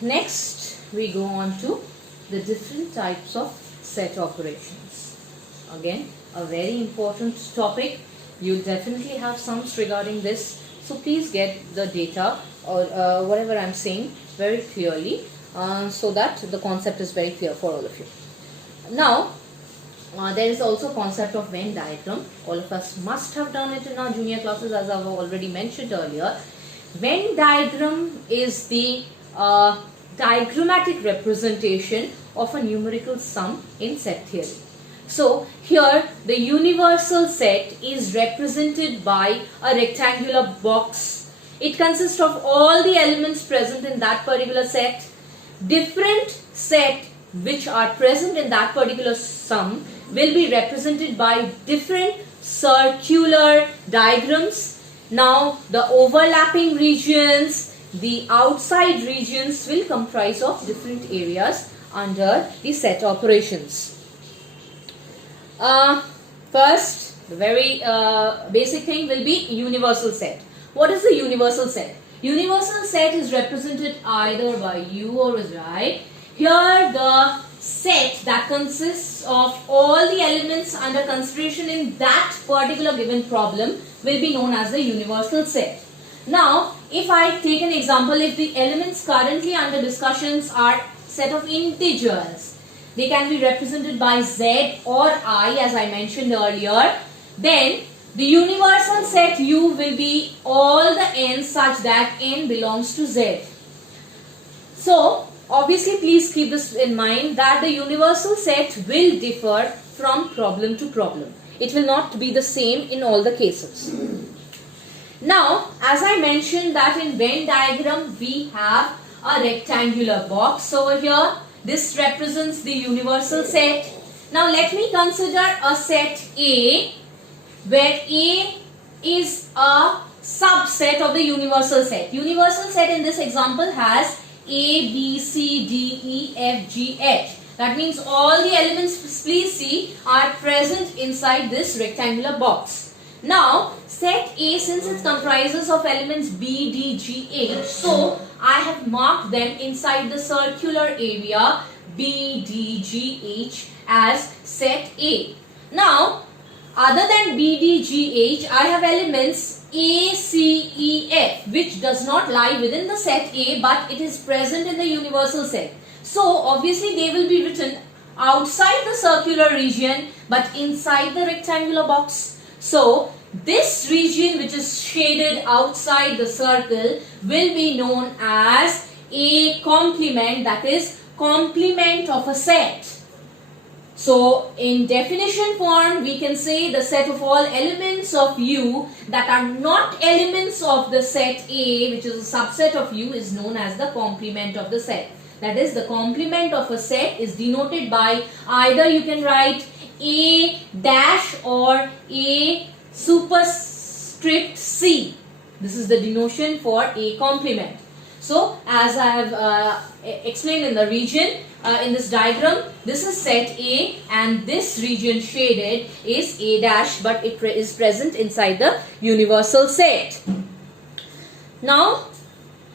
Next, we go on to the different types of set operations. Again, a very important topic. You'll definitely have sums regarding this. So please get the data or whatever I'm saying very clearly so that the concept is very clear for all of you. Now, there is also concept of Venn diagram. All of us must have done it in our junior classes, as I've already mentioned earlier. Venn diagram is the diagrammatic representation of a numerical sum in set theory. So here the universal set is represented by a rectangular box. It consists of all the elements present in that particular set. Different set which are present in that particular sum will be represented by different circular diagrams. Now the overlapping regions, the outside regions will comprise of different areas under the set operations. First, the very basic thing will be universal set. What is the universal set? Universal set is represented either by U or is I. Here the set that consists of all the elements under consideration in that particular given problem will be known as the universal set. Now, if I take an example, if the elements currently under discussions are set of integers, they can be represented by Z or I, as I mentioned earlier, then the universal set U will be all the n such that n belongs to Z. So, obviously please keep this in mind that the universal set will differ from problem to problem. It will not be the same in all the cases. Now, as I mentioned that in Venn diagram we have a rectangular box over here. This represents the universal set. Now let me consider a set A where A is a subset of the universal set. Universal set in this example has A, B, C, D, E, F, G, H. That means all the elements, please see, are present inside this rectangular box. Now, set A, since it comprises of elements B, D, G, H, so I have marked them inside the circular area B, D, G, H as set A. Now, other than B, D, G, H, I have elements A, C, E, F, which does not lie within the set A, but it is present in the universal set. So, obviously, they will be written outside the circular region, but inside the rectangular box. So, this region which is shaded outside the circle will be known as a complement, that is complement of a set. So, in definition form, we can say the set of all elements of U that are not elements of the set A, which is a subset of U, is known as the complement of the set. That is, the complement of a set is denoted by either you can write A dash or A superscript C. This is the denotation for a complement. So, as I have explained in the region, in this diagram, this is set A and this region shaded is A dash, but it is present inside the universal set. Now,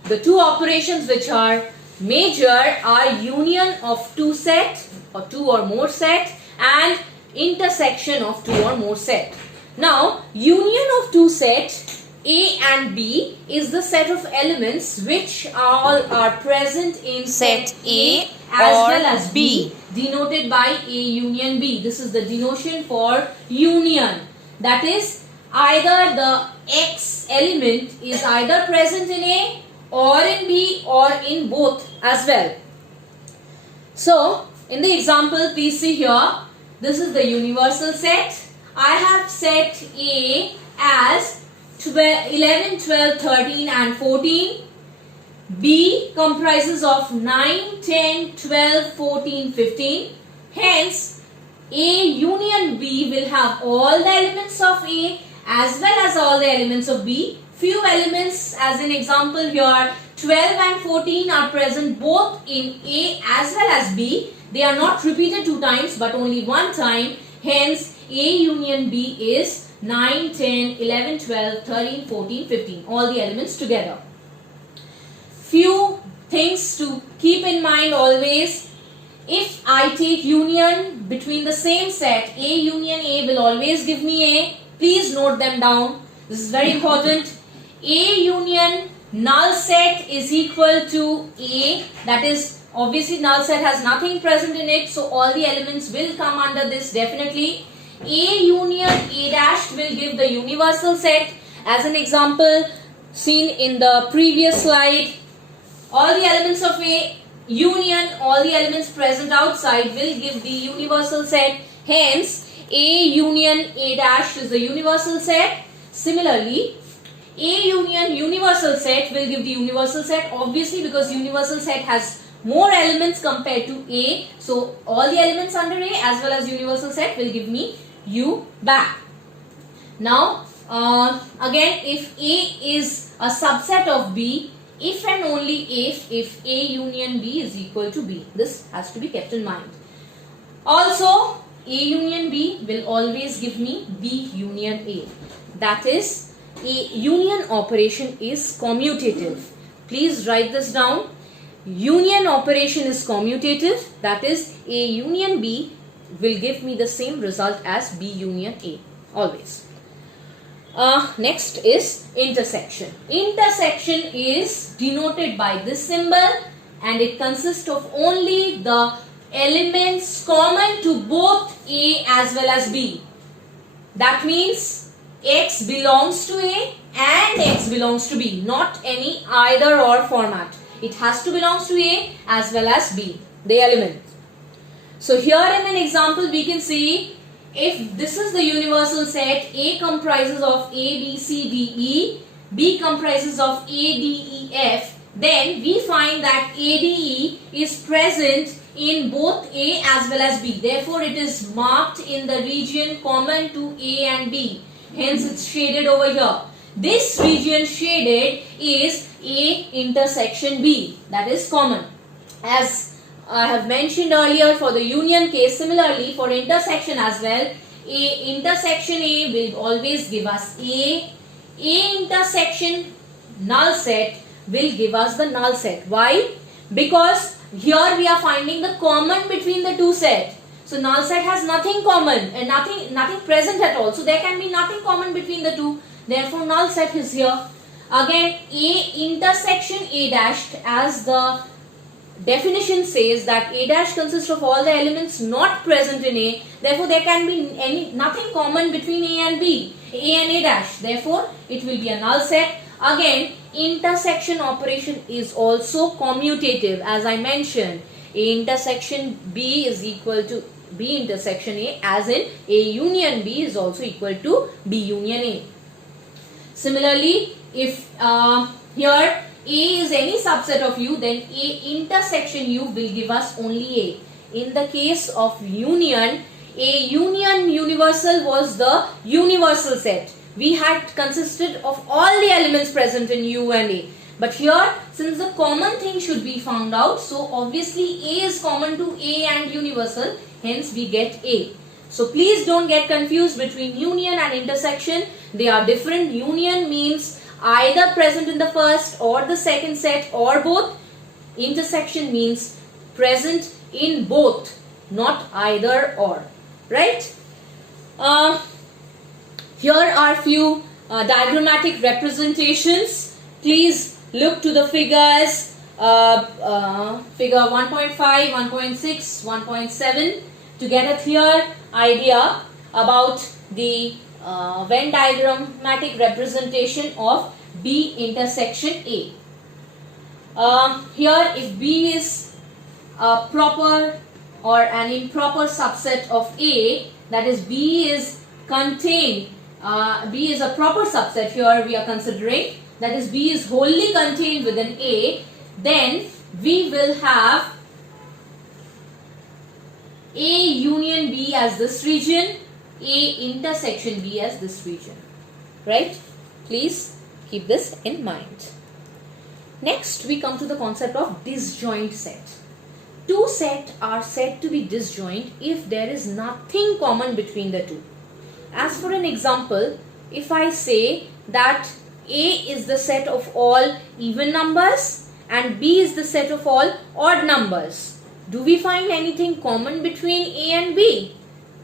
the two operations which are major are union of two set or two or more set and intersection of two or more set. Now, union of two set A and B is the set of elements which all are present in set A as well as B, denoted by A union B. This is the denotation for union. That is, either the X element is either present in A or in B or in both as well. So, in the example, please see here, this is the universal set. I have set A as 11, 12, 13 and 14. B comprises of 9, 10, 12, 14, 15. Hence, A union B will have all the elements of A as well as all the elements of B. Few elements, as in example here, 12 and 14 are present both in A as well as B. They are not repeated two times but only one time. Hence, A union B is 9, 10, 11, 12, 13, 14, 15. All the elements together. Few things to keep in mind always. If I take union between the same set, A union A will always give me A. Please note them down. This is very important. A union null set is equal to A. That is, obviously null set has nothing present in it, so all the elements will come under this definitely. A union A dash will give the universal set. As an example seen in the previous slide, all the elements of A union, all the elements present outside will give the universal set. Hence, A union A dash is the universal set. Similarly, A union universal set will give the universal set, obviously because universal set has more elements compared to A. So, all the elements under A as well as universal set will give me U back. Now, again, if A is a subset of B, if and only if A union B is equal to B. This has to be kept in mind. Also, A union B will always give me B union A. That is, a union operation is commutative. Please write this down. Union operation is commutative. That is, A union B will give me the same result as B union A. Always. Next is intersection. Intersection is denoted by this symbol and it consists of only the elements common to both A as well as B. That means X belongs to A and X belongs to B, not any either or format. It has to belong to A as well as B, the element. So here in an example we can see, if this is the universal set, A comprises of A, B, C, D, E, B comprises of A, D, E, F, then we find that A, D, E is present in both A as well as B. Therefore, it is marked in the region common to A and B. Hence, it's shaded over here. This region shaded is A intersection B. That is common. As I have mentioned earlier for the union case, similarly for intersection as well, A intersection A will always give us A. A intersection null set will give us the null set. Why? Because here we are finding the common between the two sets. So null set has nothing common and nothing present at all. So there can be nothing common between the two. Therefore null set is here. Again, A intersection A dash, as the definition says that A dash consists of all the elements not present in A. Therefore, there can be nothing common between A and B, A and A dash. Therefore, it will be a null set. Again, intersection operation is also commutative. As I mentioned, A intersection B is equal to B intersection A, as in A union B is also equal to B union A. Similarly, if here A is any subset of U, then A intersection U will give us only A. In the case of union, A union universal was the universal set. We had consisted of all the elements present in U and A. But here, since the common thing should be found out, so obviously A is common to A and universal, hence we get A. So please don't get confused between union and intersection. They are different. Union means either present in the first or the second set or both. Intersection means present in both, not either or. Right? Here are few diagrammatic representations. Please look to the figures. Figure 1.5, 1.6, 1.7 to get a clear idea about the Venn diagrammatic representation of B intersection A. Here, if B is a proper or an improper subset of A, that is B is contained, B is a proper subset here we are considering, that is B is wholly contained within A, then we will have A union B as this region, A intersection B as this region. Right? Please keep this in mind. Next, we come to the concept of disjoint set. Two sets are said to be disjoint if there is nothing common between the two. As for an example, if I say that A is the set of all even numbers and B is the set of all odd numbers. Do we find anything common between A and B?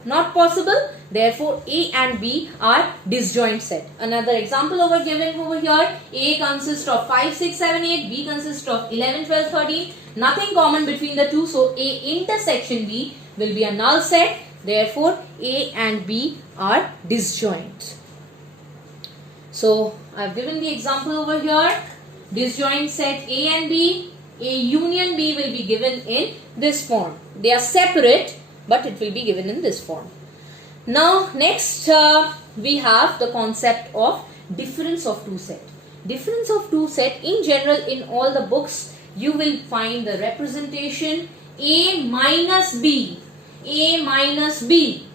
Not possible. Therefore, A and B are disjoint set. Another example given over here. A consists of 5, 6, 7, 8. B consists of 11, 12, 13. Nothing common between the two. So, A intersection B will be a null set. Therefore, A and B are disjoint. So, I have given the example over here. Disjoint set A and B. A union B will be given in this form. They are separate, but it will be given in this form. Now, next we have the concept of difference of two set. Difference of two set, in general, in all the books, you will find the representation A minus B. A minus B.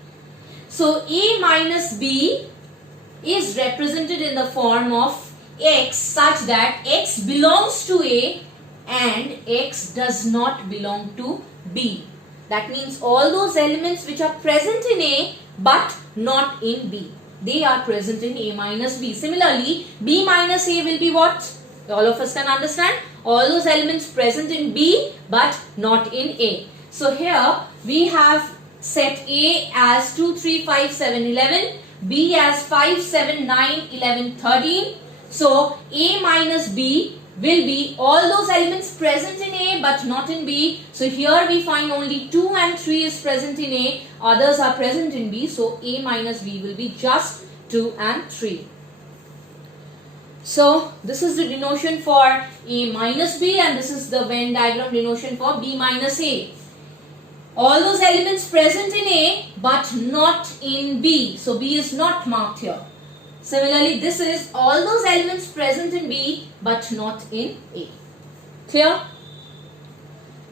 So, A minus B is represented in the form of X such that X belongs to A and X does not belong to B. That means all those elements which are present in A but not in B, they are present in A minus B. Similarly, B minus A will be what? All of us can understand. All those elements present in B but not in A. So here we have set A as 2, 3, 5, 7, 11. B as 5, 7, 9, 11, 13. So, A minus B will be all those elements present in A but not in B. So, here we find only 2 and 3 is present in A. Others are present in B. So, A minus B will be just 2 and 3. So, this is the denotation for A minus B and this is the Venn diagram denotation for B minus A. All those elements present in A but not in B. So, B is not marked here. Similarly, this is all those elements present in B but not in A. Clear?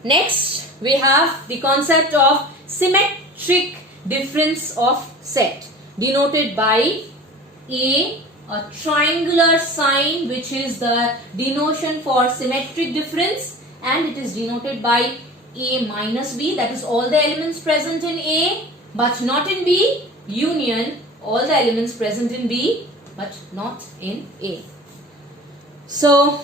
Next, we have the concept of symmetric difference of set, denoted by A triangular sign, which is the denotation for symmetric difference, and it is denoted by A minus B, that is all the elements present in A but not in B, union all the elements present in B but not in A. So,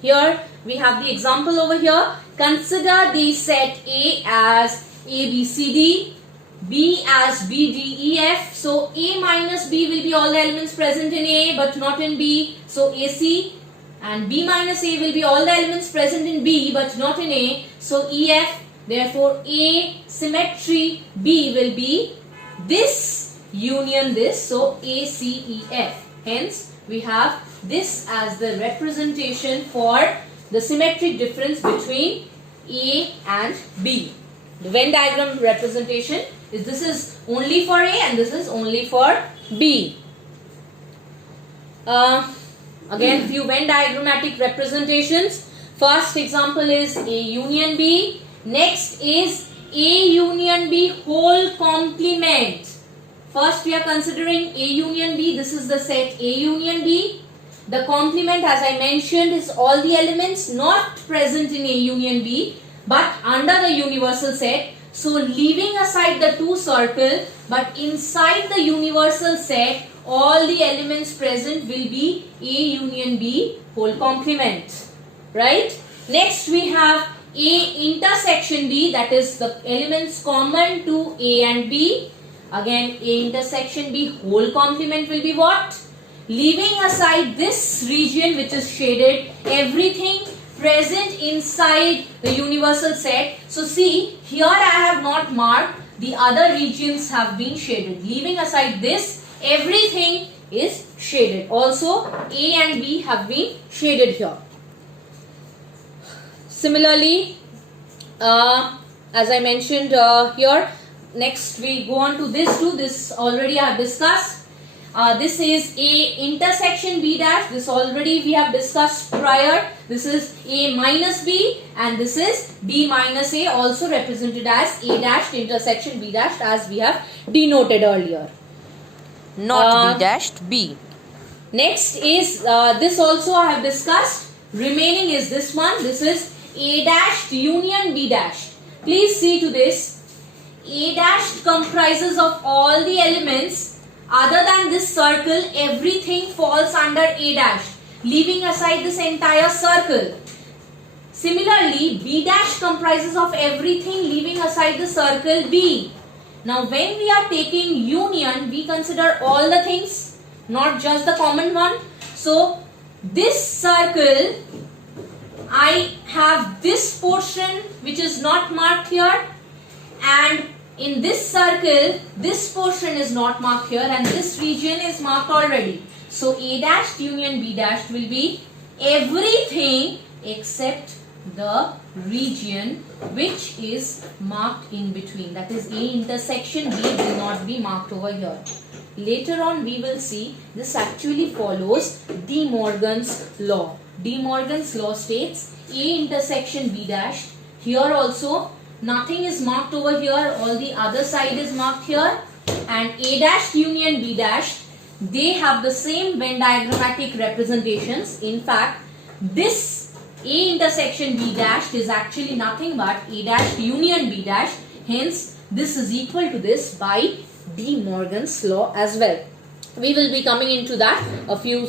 here we have the example over here. Consider the set A as A, B, C, D, B as B, D, E, F. So, A minus B will be all the elements present in A but not in B. So, AC. And B minus A will be all the elements present in B but not in A. So, EF. Therefore, A symmetry B will be this union this. So, ACEF. Hence, we have this as the representation for the symmetric difference between A and B. The Venn diagram representation is this is only for A and this is only for B. Again, few Venn diagrammatic representations. First example is A union B. Next is A union B whole complement. First we are considering A union B. This is the set A union B. The complement, as I mentioned, is all the elements not present in A union B but under the universal set. So, leaving aside the two circle, but inside the universal set, all the elements present will be A union B whole complement. Right? Next we have A intersection B, that is the elements common to A and B. Again, A intersection B whole complement will be what? Leaving aside this region which is shaded, everything present inside the universal set. So, see, here I have not marked, the other regions have been shaded. Leaving aside this, everything is shaded. Also, A and B have been shaded here. Similarly, as I mentioned here, next we go on to this too. This already I have discussed. This is A intersection B dash. This already we have discussed prior. This is A minus B and this is B minus A, also represented as A dash intersection B dash, as we have denoted earlier. Not B dashed B. Next is this also I have discussed. Remaining is this one. This is A dash union B dash. Please see to this. A dash comprises of all the elements. Other than this circle, everything falls under A dash, leaving aside this entire circle. Similarly, B dash comprises of everything leaving aside the circle B. Now when we are taking union, we consider all the things, not just the common one. So this circle, I have this portion which is not marked here, and in this circle this portion is not marked here, and this region is marked already. So A dash union B dash will be everything except the region which is marked in between, that is A intersection B will not be marked over here. Later on we will see this actually follows De Morgan's law. De Morgan's law states A intersection B dash, here also nothing is marked over here, all the other side is marked here, and A dash union B dash, they have the same Venn diagrammatic representations. In fact, this A intersection B dash is actually nothing but A dash union B dash, hence this is equal to this by De Morgan's law as well. We will be coming into that a few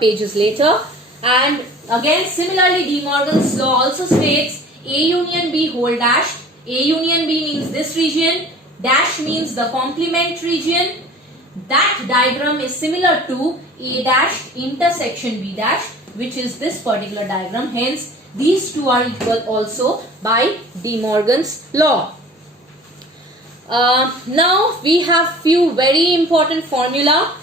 pages later. And again similarly, De Morgan's law also states A union B whole dash. A union B means this region, dash means the complement region. That diagram is similar to A dash intersection B dash, which is this particular diagram. Hence these two are equal also by De Morgan's law. Now we have few very important formula.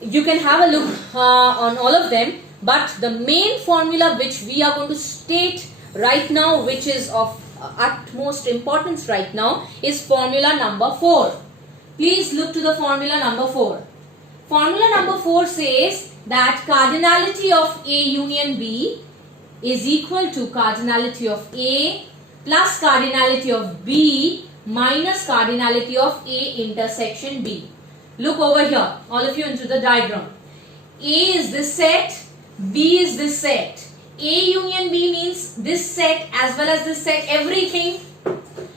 You can have a look on all of them, but the main formula which we are going to state right now, which is of utmost importance right now, is formula number 4. Please look to the formula number 4. Formula number 4 says that cardinality of A union B is equal to cardinality of A plus cardinality of B minus cardinality of A intersection B. Look over here, all of you, into the diagram. A is this set, B is this set. A union B means this set as well as this set, everything.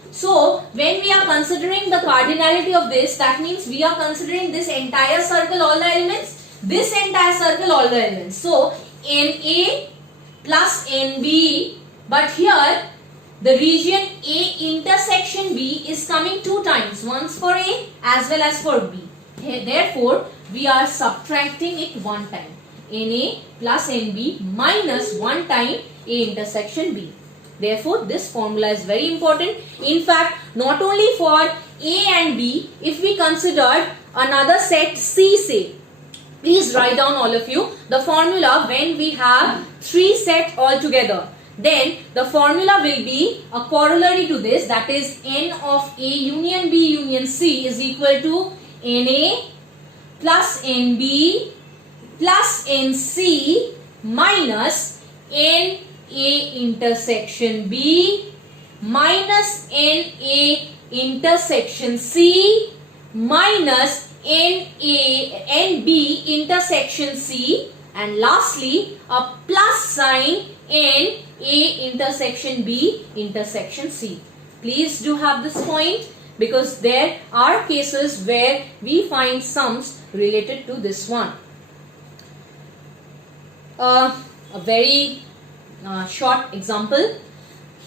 So when we are considering the cardinality of this, that means we are considering this entire circle, all the elements, this entire circle, all the elements. So NA plus NB, but here the region A intersection B is coming two times, once for A as well as for B. Therefore, we are subtracting it one time. NA plus NB minus one time A intersection B. Therefore, this formula is very important. In fact, not only for A and B, if we considered another set C, say, please write down all of you the formula when we have three set all together. Then the formula will be a corollary to this, that is N of A union B union C is equal to NA plus NB plus NC minus NA intersection B minus NA intersection C minus NB intersection C, and lastly a plus sign NA intersection B intersection C. Please do have this point, because there are cases where we find sums related to this one. A very short example.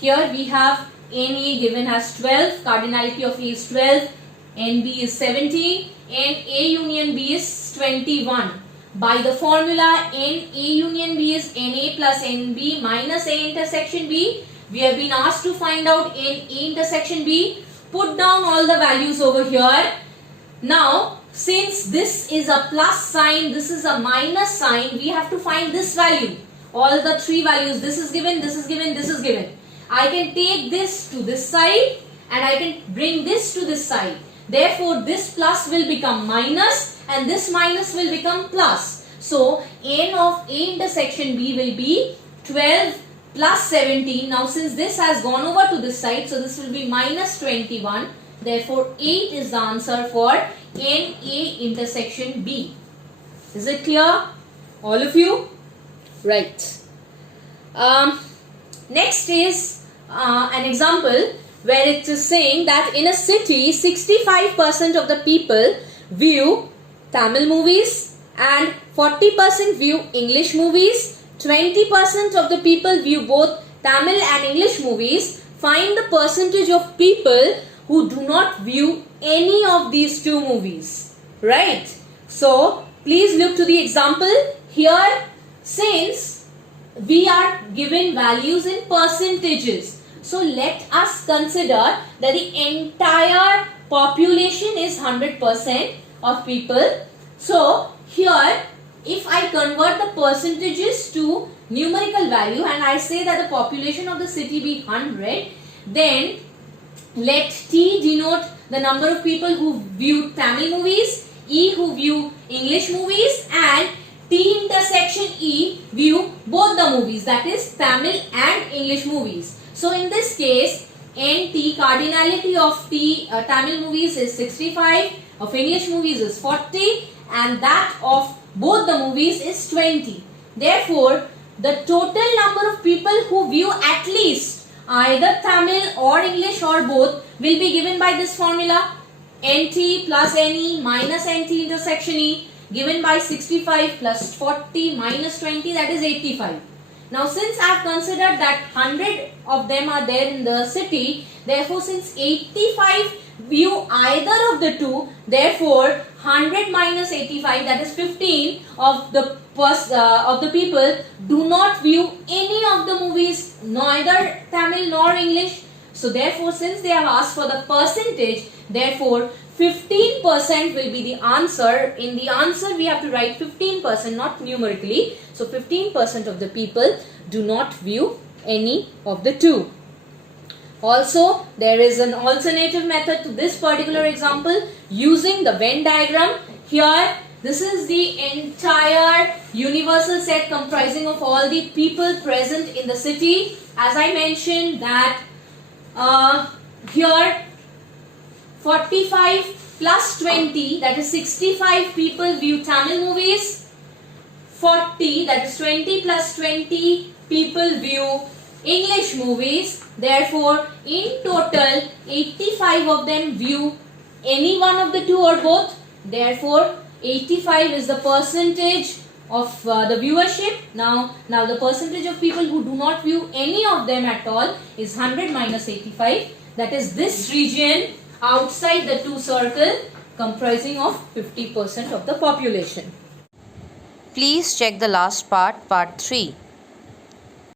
Here we have NA given as 12, cardinality of A is 12, NB is 17, and A union B is 21. By the formula NA union B is NA plus NB minus A intersection B, we have been asked to find out NA intersection B. Put down all the values over here. Now, since this is a plus sign, this is a minus sign, we have to find this value. All the three values, this is given, this is given, this is given. I can take this to this side and I can bring this to this side. Therefore, this plus will become minus and this minus will become plus. So, N of A intersection B will be 12 plus 17. Now, since this has gone over to this side, so this will be minus 21. Therefore, 8 is the answer for NA intersection B. Is it clear? All of you? Right. Next is an example where it is saying that in a city, 65% of the people view Tamil movies and 40% view English movies, 20% of the people view both Tamil and English movies. Find the percentage of people who do not view any of these two movies. Right? So, please look to the example. Here, since we are given values in percentages, so let us consider that the entire population is 100% of people. So, here if I convert the percentages to numerical value and I say that the population of the city be 100, then let T denote the number of people who view Tamil movies, E who view English movies, and T intersection E view both the movies, that is Tamil and English movies. So in this case, NT, cardinality of Tamil movies is 65, of English movies is 40, and that of both the movies is 20. Therefore, the total number of people who view at least either Tamil or English or both will be given by this formula. NT plus NE minus NT intersection E given by 65 plus 40 minus 20, that is 85. Now since I have considered that 100 of them are there in the city, therefore since 85 view either of the two, therefore 100 minus 85, that is 15 of the people do not view any of the movies, neither Tamil nor English. So therefore since they have asked for the percentage, therefore 15% will be the answer. In the answer we have to write 15%, not numerically. So 15% of the people do not view any of the two. Also, there is an alternative method to this particular example using the Venn diagram. Here, this is the entire universal set comprising of all the people present in the city. As I mentioned that here 45 plus 20, that is 65 people view Tamil movies. 40, that is 20 plus 20 people view English movies. Therefore, in total 85 of them view any one of the two or both. Therefore, 85 is the percentage of the viewership. Now the percentage of people who do not view any of them at all is 100 minus 85. That is this region outside the two circle comprising of 50% of the population. Please check the last part, part 3.